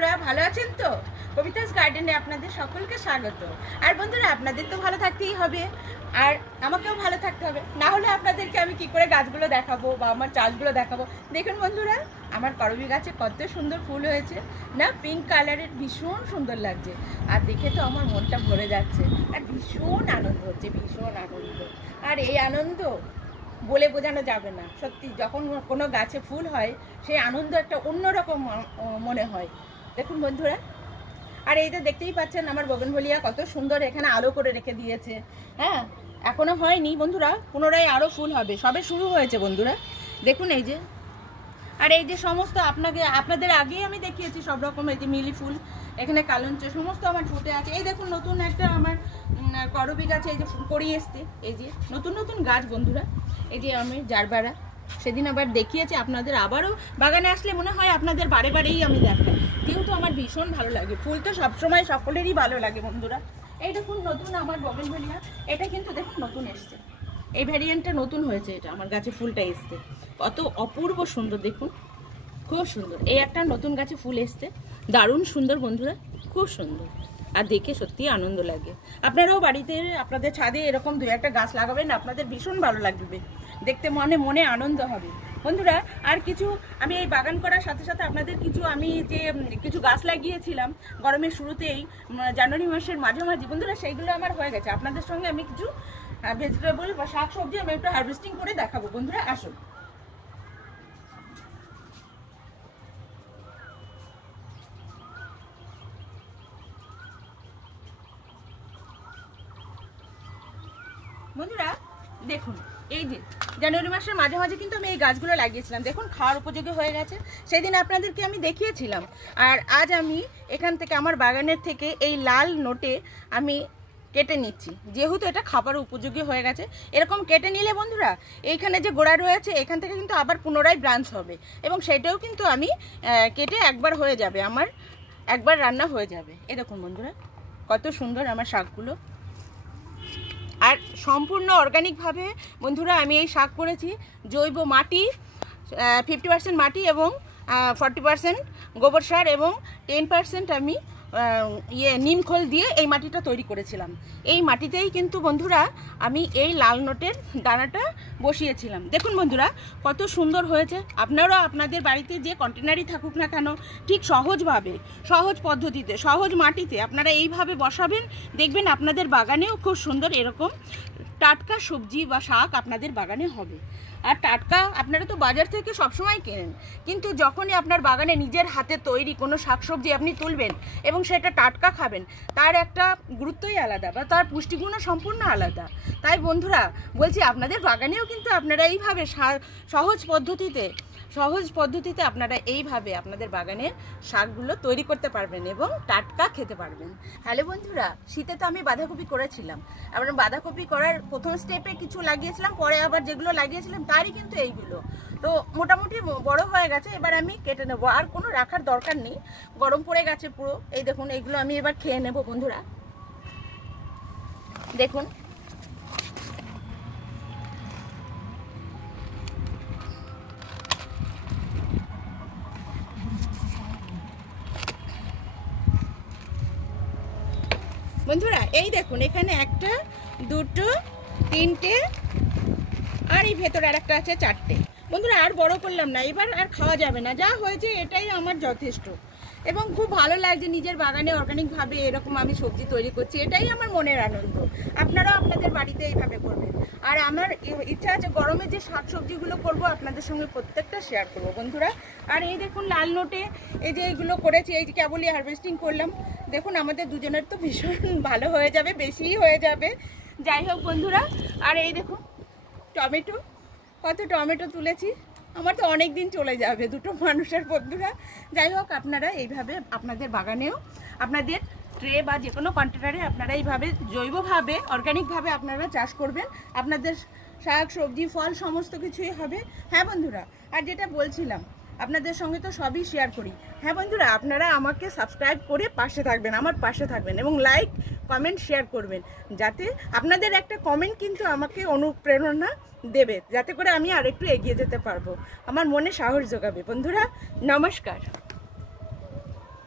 বন্ধুরা ভালো আছেন তো? কবিতাস গার্ডেনে আপনাদের সকলকে স্বাগত। আর বন্ধুরা আপনাদের তো ভালো থাকতেই হবে, আর আমাকেও ভালো থাকতে হবে, না হলে আপনাদেরকে আমি কি করে গাছগুলো দেখাবো বা আমার চাষগুলো দেখাবো। দেখুন বন্ধুরা, আমার করবী গাছে কত সুন্দর ফুল হয়েছে না, পিঙ্ক কালারের, ভীষণ সুন্দর লাগছে। আর দেখে তো আমার মনটা ভরে যাচ্ছে, আর ভীষণ আনন্দ হচ্ছে, ভীষণ আনন্দ। আর এই আনন্দ বলে বোঝানো যাবে না। সত্যি যখন কোনো গাছে ফুল হয় সেই আনন্দ একটা অন্যরকম মনে হয়। দেখুন বন্ধুরা, আর এই তো দেখতেই পাচ্ছেন আমার বগনভেলিয়া কত সুন্দর এখানে আলো করে রেখে দিয়েছে। হ্যাঁ, এখনো হয়নি বন্ধুরা, পুনরায় আরও ফুল হবে, সবে শুরু হয়েছে বন্ধুরা। দেখুন এই যে, আর এই যে সমস্ত আপনাদের আগেই আমি দেখিয়েছি সব রকম, এই যে মিলি ফুল, এখানে কালঞ্চ সমস্ত আমার ফুটে আছে। এই দেখুন নতুন একটা আমার করবী গাছে এই যে ফুল করিয়ে এসছে, এই যে নতুন নতুন গাছ বন্ধুরা। এই যে আমি জারবারা সেদিন আবার দেখিয়েছি আপনাদের, আবারও বাগানে আসলে মনে হয় আপনাদের বারে বারেই আমি দেখাই, কিন্তু আমার ভীষণ ভালো লাগে। ফুল তো সবসময় সকলেরই ভালো লাগে বন্ধুরা। এই দেখুন নতুন আমার বগনভেলিয়া, এটা কিন্তু দেখুন নতুন এসছে, এই ভ্যারিয়েন্টটা নতুন হয়েছে, এটা আমার গাছে ফুলটা এসছে, কত অপূর্ব সুন্দর দেখুন, খুব সুন্দর। এই একটা নতুন গাছে ফুল এসছে, দারুণ সুন্দর বন্ধুরা, খুব সুন্দর, আর দেখে সত্যি আনন্দ লাগে। আপনারাও বাড়িতে আপনাদের ছাদে এরকম দু একটা গাছ লাগাবেন, আপনাদের ভীষণ ভালো লাগবে, দেখতে মনে মনে আনন্দ হবে বন্ধুরা। আর কিছু আমি এই বাগান করার সাথে সাথে আপনাদের কিছু গাছ লাগিয়েছিলাম গরমের শুরুতেই, জানুয়ারি মাসের মাঝামাঝি বন্ধুরা, সেইগুলো আমার হয়ে গেছে। আপনাদের সঙ্গে আমি কিছু ভেজিটেবল বা শাক সবজি আমি একটু হারভেস্টিং করে দেখাবো বন্ধুরা, আসুন। বন্ধুরা দেখুন, এই যে জানুয়ারি মাসের মাঝামাঝি কিন্তু আমি এই গাছগুলো লাগিয়েছিলাম, দেখুন খাওয়ার উপযোগী হয়ে গেছে, সেদিন আপনাদেরকে আমি দেখিয়েছিলাম। আর আজ আমি এখান থেকে আমার বাগানের থেকে এই লাল নোটে আমি কেটে নিচ্ছি, যেহেতু এটা খাবার উপযোগী হয়ে গেছে। এরকম কেটে নিলে বন্ধুরা, এইখানে যে গোড়া রয়েছে এখান থেকে কিন্তু আবার পুনরায় ব্রাঞ্চ হবে, এবং সেটাও কিন্তু আমি কেটে একবার হয়ে যাবে, আমার একবার রান্না হয়ে যাবে। এই দেখুন বন্ধুরা, কত সুন্দর আমার শাকগুলো, আর সম্পূর্ণ অর্গানিকভাবে বন্ধুরা আমি এই শাক করেছি। জৈব মাটি 50% মাটি এবং 40% গোবর সার এবং 10% আমি নিমখোল দিয়ে এই মাটিটা তৈরি করেছিলাম। এই মাটিতেই কিন্তু বন্ধুরা আমি এই লাল নোটের দানাটা বসিয়েছিলাম। দেখুন বন্ধুরা কত সুন্দর হয়েছে। আপনারা আপনাদের বাড়িতে যে কন্টেনারই থাকুক না কেন, ঠিক সহজভাবে, সহজ পদ্ধতিতে, সহজ মাটিতে আপনারা এইভাবে বসাবেন, দেখবেন আপনাদের বাগানেও খুব সুন্দর এরকম টাটকা সবজি বা শাক আপনাদের বাগানে হবে। আর টাটকা আপনারা তো বাজার থেকে সবসময় কেনেন, কিন্তু যখনই আপনার বাগানে নিজের হাতে তৈরি কোনো শাকসবজি আপনি তুলবেন এবং সেটা টাটকা খাবেন, তার একটা গুরুত্বই আলাদা, বা তার পুষ্টিগুণও সম্পূর্ণ আলাদা। তাই বন্ধুরা বলছি, আপনাদের বাগানেও কিন্তু আপনারা এইভাবে সহজ পদ্ধতিতে আপনারা এইভাবে আপনাদের বাগানের শাকগুলো তৈরি করতে পারবেন এবং টাটকা খেতে পারবেন। হ্যালো বন্ধুরা, শীতে তো আমি বাঁধাকপি করেছিলাম, আবার বাঁধাকপি করার প্রথম স্টেপে কিছু লাগিয়েছিলাম, পরে আবার যেগুলো লাগিয়েছিলাম তারই কিন্তু এইগুলো তো মোটামুটি বড় হয়ে গেছে। এবার আমি কেটে নেবো, আর কোনো রাখার দরকার নেই, গরম পড়ে গেছে পুরো। এই দেখুন, এইগুলো আমি এবার খেয়ে নেবো বন্ধুরা। দেখুন বন্ধুরা, এই দেখুন এখানে একটা, দুটো, তিনটে, আর এই ভেতরে আর একটা আছে, চারটে বন্ধুরা। আর বড় করলাম না, এবার আর খাওয়া যাবে না, যা হয়েছে এটাই আমার যথেষ্ট। এবং খুব ভালো লাগছে নিজের বাগানে অর্গানিকভাবে এরকম আমি সবজি তৈরি করছি, এটাই আমার মনের আনন্দ। আপনারাও আপনাদের বাড়িতে এইভাবে করবেন। আর আমার ইচ্ছা আছে গরমে যে শাক সবজিগুলো করবো আপনাদের সঙ্গে প্রত্যেকটা শেয়ার করবো বন্ধুরা। আর এই দেখুন লাল নোটে এই যে এইগুলো করেছি, এই যে কেবলই হারভেস্টিং করলাম, দেখুন আমাদের দুজনের তো ভীষণ ভালো হয়ে যাবে, বেশিই হয়ে যাবে, যাই হোক বন্ধুরা। আর এই দেখুন টমেটো, কত টমেটো তুলেছি, আমার তো অনেক দিন চলে যাবে দুটো মানুষের বন্ধুরা। যাই হোক, আপনারা এইভাবে আপনাদের বাগানেও আপনাদের ট্রে বা যে কোনো কন্টেনারে আপনারা এইভাবে জৈবভাবে অর্গানিকভাবে আপনারা চাষ করবেন, আপনাদের শাক সবজি ফল সমস্ত কিছুই হবে। হ্যাঁ বন্ধুরা, আর যেটা বলছিলাম আপনাদের সঙ্গে তো সবই শেয়ার করি। হ্যাঁ বন্ধুরা, আপনারা আমাকে সাবস্ক্রাইব করে পাশে থাকবেন, আমার পাশে থাকবেন, এবং লাইক কমেন্ট শেয়ার করবেন, যাতে আপনাদের একটা কমেন্ট কিন্তু আমাকে অনুপ্রেরণা দেবে, যাতে করে আমি আরেকটু এগিয়ে যেতে পারবো, আমার মনে সাহস যোগাবে। বন্ধুরা নমস্কার।